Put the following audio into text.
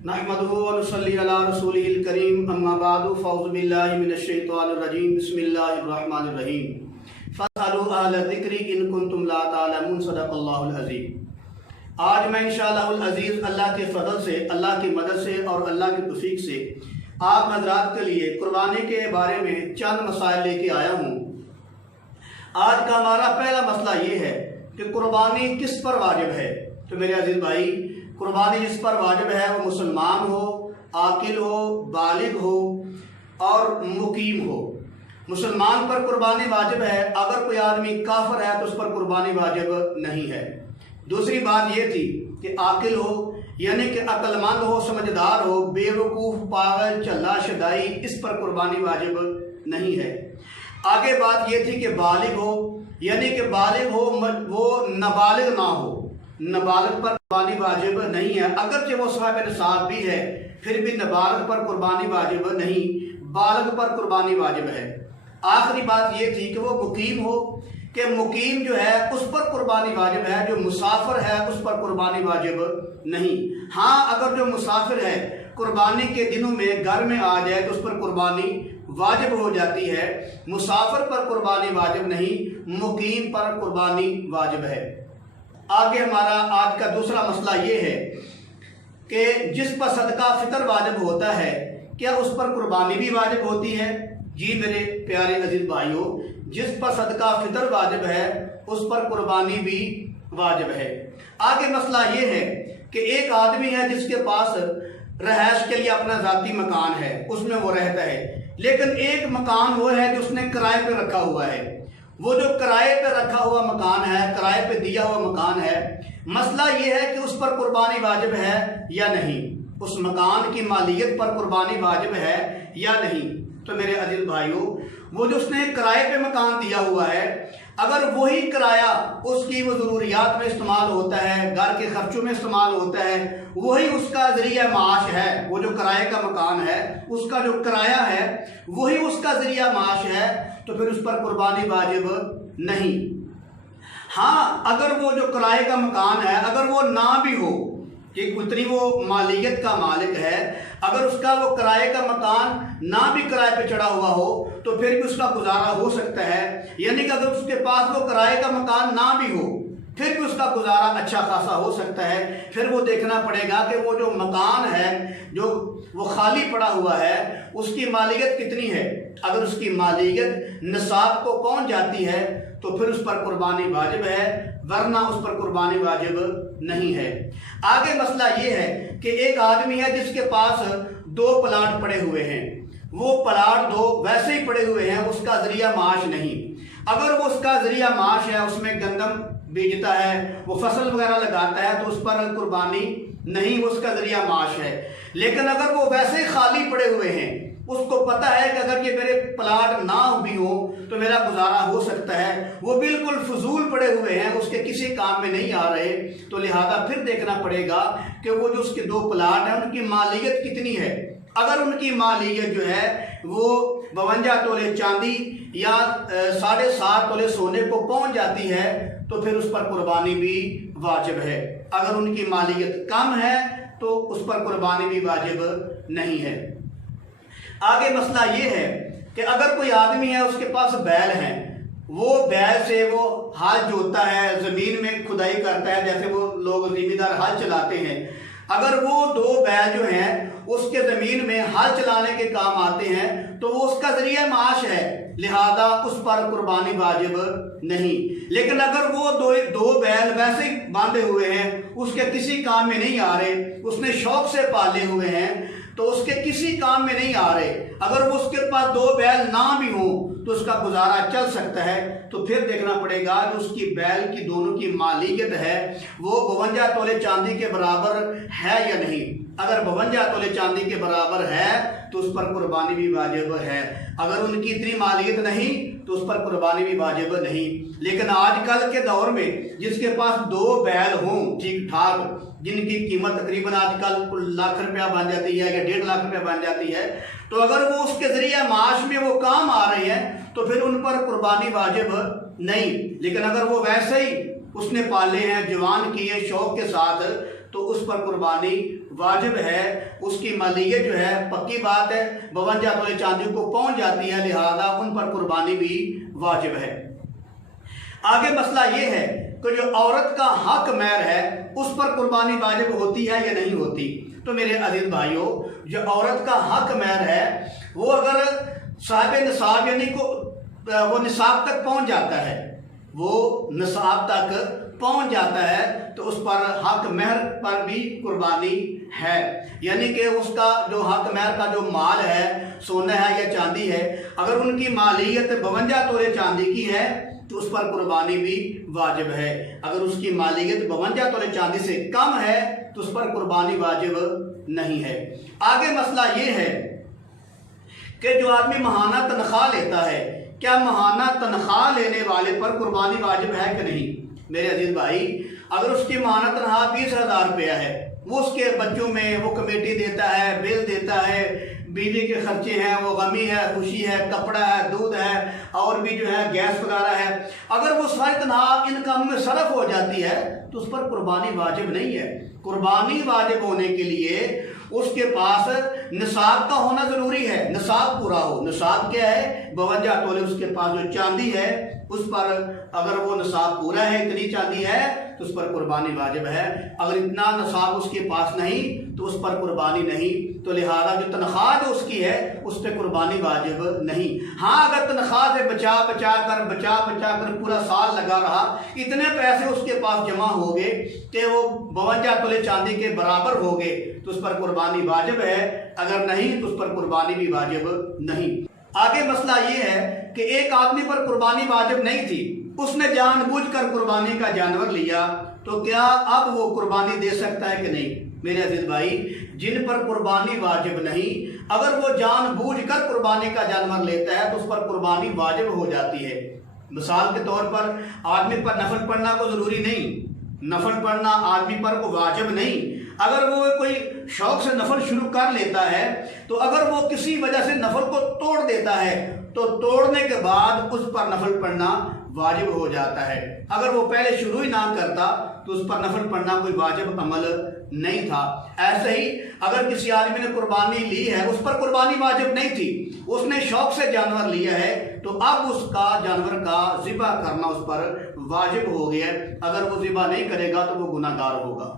नहमदुहु व नुसल्ली अला रसूलिहिल करीम अम्मा बादु फ़अऊज़ु बिल्लाहि मिनश शैतानिर रजीम बिस्मिल्लाहिर रहमानिर रहीम फ़स्अलू अहल ज़िक्रि इन कुंतुम ला तालमून सदक़ल्लाहुल अज़ीम। आज मैं इंशाअल्लाहुल अज़ीज़ अल्लाह के फ़ज़ल से, अल्लाह की मदद से और अल्लाह की तौफ़ीक़ से आप हज़रात के लिए कुर्बानी के बारे में चंद मसाइल लेके आया हूँ। आज का हमारा पहला मसला ये है कि कुर्बानी किस पर वाजिब है। तो मेरे अजीज़ भाई, कुर्बानी जिस पर वाजिब है वो मुसलमान हो, आकिल हो, बालिग हो और मुकीम हो। मुसलमान पर कुर्बानी वाजिब है, अगर कोई आदमी काफिर है तो उस पर कुर्बानी वाजिब नहीं है। दूसरी बात ये थी कि आकिल हो, यानी कि अक्लमंद हो, समझदार हो, बेवकूफ़, पागल, चल्ला, शदाई, इस पर कुर्बानी वाजिब नहीं है। आगे बात ये थी कि बालिग हो, यानी कि बालिग हो, वो नाबालिग ना हो, नाबालिग पर कुर्बानी वाजिब नहीं है। अगरचे वो साहिब निसाब भी है फिर भी नाबालिग पर कुर्बानी वाजिब नहीं, बालिग पर कुर्बानी वाजिब है। आखिरी बात ये थी कि वो मुकीम हो, कि मुकीम जो है उस पर कुर्बानी वाजिब है, जो मुसाफिर है उस पर कुर्बानी वाजिब नहीं। हाँ, अगर जो मुसाफिर है कुर्बानी के दिनों में घर में आ जाए तो उस पर कुर्बानी वाजिब हो जाती है। मुसाफिर पर कुर्बानी वाजिब नहीं, मुकीम पर कुर्बानी वाजिब है। आगे हमारा आज का दूसरा मसला ये है कि जिस पर सदका फितर वाजिब होता है, क्या उस पर कुर्बानी भी वाजिब होती है? जी मेरे प्यारे अजीज भाइयों, जिस पर सदका फितर वाजिब है उस पर कुर्बानी भी वाजिब है। आगे मसला ये है कि एक आदमी है जिसके पास रहायश के लिए अपना ज़ाती मकान है, उसमें वो रहता है, लेकिन एक मकान वो है जो उसने किराए पे रखा हुआ है। वो जो किराए पे रखा हुआ मकान है, किराए पे दिया हुआ मकान है, मसला ये है कि उस पर कुर्बानी वाजिब है या नहीं, उस मकान की मालियत पर कुर्बानी वाजिब है या नहीं। तो मेरे अजीज भाइयों, वो जो उसने किराए पे मकान दिया हुआ है, अगर वही किराया उसकी वो ज़रूरियात में इस्तेमाल होता है, घर के खर्चों में इस्तेमाल होता है, वही उसका ज़रिया माश है, वो जो किराए का मकान है उसका जो किराया है वही उसका ज़रिया माश है, तो फिर उस पर कुर्बानी वाजिब नहीं। हाँ, अगर वो जो किराए का मकान है अगर वो ना भी हो कि उतनी वो मालियत का मालिक है, अगर उसका वो किराए का मकान ना भी किराए पे चढ़ा हुआ हो तो फिर भी उसका गुजारा हो सकता है। यानी कि अगर उसके पास वो किराए का मकान ना भी हो फिर भी उसका गुजारा अच्छा खासा हो सकता है। फिर वो देखना पड़ेगा कि वो जो मकान है जो वो खाली पड़ा हुआ है उसकी मालियत कितनी है। अगर उसकी मालियत निसाब को पहुंच जाती है तो फिर उस पर कुर्बानी वाजिब है, वरना उस पर कुर्बानी वाजिब नहीं है। आगे मसला ये है कि एक आदमी है जिसके पास 2 प्लाट पड़े हुए हैं, वो प्लाट 2 वैसे ही पड़े हुए हैं, उसका जरिया माश नहीं। अगर वो उसका जरिया माश है, उसमें गंदम बीजता है, वो फसल वगैरह लगाता है, तो उस पर कुर्बानी नहीं, उसका जरिया माश है। लेकिन अगर वो वैसे ही खाली पड़े हुए हैं, उसको पता है कि अगर ये मेरे प्लाट ना भी हो तो मेरा गुजारा हो सकता है, वो बिल्कुल फजूल पड़े हुए हैं, उसके किसी काम में नहीं आ रहे, तो लिहाजा फिर देखना पड़ेगा कि वो जो उसके 2 प्लाट हैं उनकी मालियत कितनी है। अगर उनकी मालियत जो है वो 52 तोले चांदी या 7.5 तोले सोने को पहुंच जाती है तो फिर उस पर कुर्बानी भी वाजिब है। अगर उनकी मालियत कम है तो उस पर कुर्बानी भी वाजिब नहीं है। आगे मसला ये है कि अगर कोई आदमी है उसके पास बैल हैं, वो बैल से वो हल जोतता है, ज़मीन में खुदाई करता है, जैसे वो लोग ज़मींदार हल चलाते हैं। अगर वो 2 बैल जो हैं उसके ज़मीन में हल चलाने के काम आते हैं तो वो उसका ज़रिया माश है, लिहाजा उस पर कुर्बानी वाजिब नहीं। लेकिन अगर वो दो बैल वैसे ही बांधे हुए हैं, उसके किसी काम में नहीं आ रहे, उसने शौक से पाले हुए हैं तो उसके किसी काम में नहीं आ रहे, अगर वो उसके पास 2 बैल ना भी हो तो उसका गुजारा चल सकता है, तो फिर देखना पड़ेगा कि उसकी बैल की दोनों की मालियत है वो 52 तोले चांदी के बराबर है या नहीं। अगर 52 तोले चांदी के बराबर है तो उस पर कुर्बानी भी वाजिब है। अगर उनकी इतनी मालियत नहीं तो उस पर कुर्बानी भी वाजिब नहीं। लेकिन आजकल के दौर में जिसके पास 2 बैल हों ठीक ठाक, जिनकी कीमत तकरीबन आजकल लाख रुपया बन जाती है या 1.5 लाख रुपया बन जाती है, तो अगर वो उसके जरिए माश में वो काम आ रहे हैं तो फिर उन पर कुर्बानी वाजिब नहीं। लेकिन अगर वो वैसे ही उसने पाले हैं, जवान किए शौक के साथ, तो उस पर कुर्बानी واجب ہے، اس کی مالیت جو ہے پکی بات ہے 52 تولے چاندی کو پہنچ جاتی ہے، لہذا ان پر قربانی بھی واجب ہے۔ آگے مسئلہ یہ ہے کہ جو عورت کا حق مہر ہے اس پر قربانی واجب ہوتی ہے یا نہیں ہوتی؟ تو میرے عزیز بھائیوں، جو عورت کا حق مہر ہے وہ اگر صاحب نصاب یعنی وہ نصاب تک پہنچ جاتا ہے، وہ نصاب تک پہنچ جاتا ہے تو اس پر حق مہر پر بھی قربانی ہے، یعنی کہ اس کا جو حق مہر کا جو مال ہے، سونا ہے یا چاندی ہے، اگر ان کی مالیت 52 تولے چاندی کی ہے تو اس پر قربانی بھی واجب ہے۔ اگر اس کی مالیت 52 تولے چاندی سے کم ہے تو اس پر قربانی واجب نہیں ہے۔ آگے مسئلہ یہ ہے کہ جو آدمی ماہانہ تنخواہ لیتا ہے، کیا ماہانہ تنخواہ لینے والے پر قربانی واجب ہے کہ نہیں؟ میرے عزیز بھائی، اگر اس کی ماہانہ تنخواہ 20,000 روپیہ ہے، وہ اس کے بچوں میں وہ کمیٹی دیتا ہے، بل دیتا ہے، بیوی کے خرچے ہیں، وہ غمی ہے، خوشی ہے، کپڑا ہے، دودھ ہے، اور بھی جو ہے گیس وغیرہ ہے، اگر وہ ساری تنخواہ ان کاموں میں صرف ہو جاتی ہے تو اس پر قربانی واجب نہیں ہے۔ قربانی واجب ہونے کے لیے اس کے پاس نصاب کا ہونا ضروری ہے، نصاب پورا ہو۔ نصاب کیا ہے؟ 52 تولے اس کے پاس جو چاندی ہے اس پر اگر وہ نصاب پورا ہے، اتنی چاندی ہے تو اس پر قربانی واجب ہے۔ اگر اتنا نصاب اس کے پاس نہیں تو اس پر قربانی نہیں، تو لہذا جو تنخواہ جو اس کی ہے اس پہ قربانی واجب نہیں۔ ہاں اگر تنخواہ سے بچا بچا کر پورا سال لگا رہا، اتنے پیسے اس کے پاس جمع ہو گئے کہ وہ 52 تولے چاندی کے برابر ہو گئے تو اس پر قربانی واجب ہے، اگر نہیں تو اس پر قربانی بھی واجب نہیں۔ آگے مسئلہ یہ ہے کہ ایک آدمی پر قربانی واجب نہیں تھی، اس نے جان بوجھ کر قربانی کا جانور لیا، تو کیا اب وہ قربانی دے سکتا ہے کہ نہیں؟ میرے عزیز بھائی، جن پر قربانی واجب نہیں، اگر وہ جان بوجھ کر قربانی کا جانور لیتا ہے تو اس پر قربانی واجب ہو جاتی ہے۔ مثال کے طور پر آدمی پر نفل پڑھنا کو ضروری نہیں، نفل پڑھنا آدمی پر کو واجب نہیں، اگر وہ کوئی شوق سے نفل شروع کر لیتا ہے تو اگر وہ کسی وجہ سے نفل کو توڑ دیتا ہے تو توڑنے کے بعد اس پر نفل پڑھنا واجب ہو جاتا ہے۔ اگر وہ پہلے شروع ہی نہ کرتا تو اس پر نفل پڑھنا کوئی واجب عمل نہیں تھا۔ ایسے ہی اگر کسی آدمی نے قربانی لی ہے، اس پر قربانی واجب نہیں تھی، اس نے شوق سے جانور لیا ہے، تو اب اس کا جانور کا ذبح کرنا اس پر واجب ہو گیا ہے۔ اگر وہ ذبح نہیں کرے گا تو وہ گناہگار ہوگا۔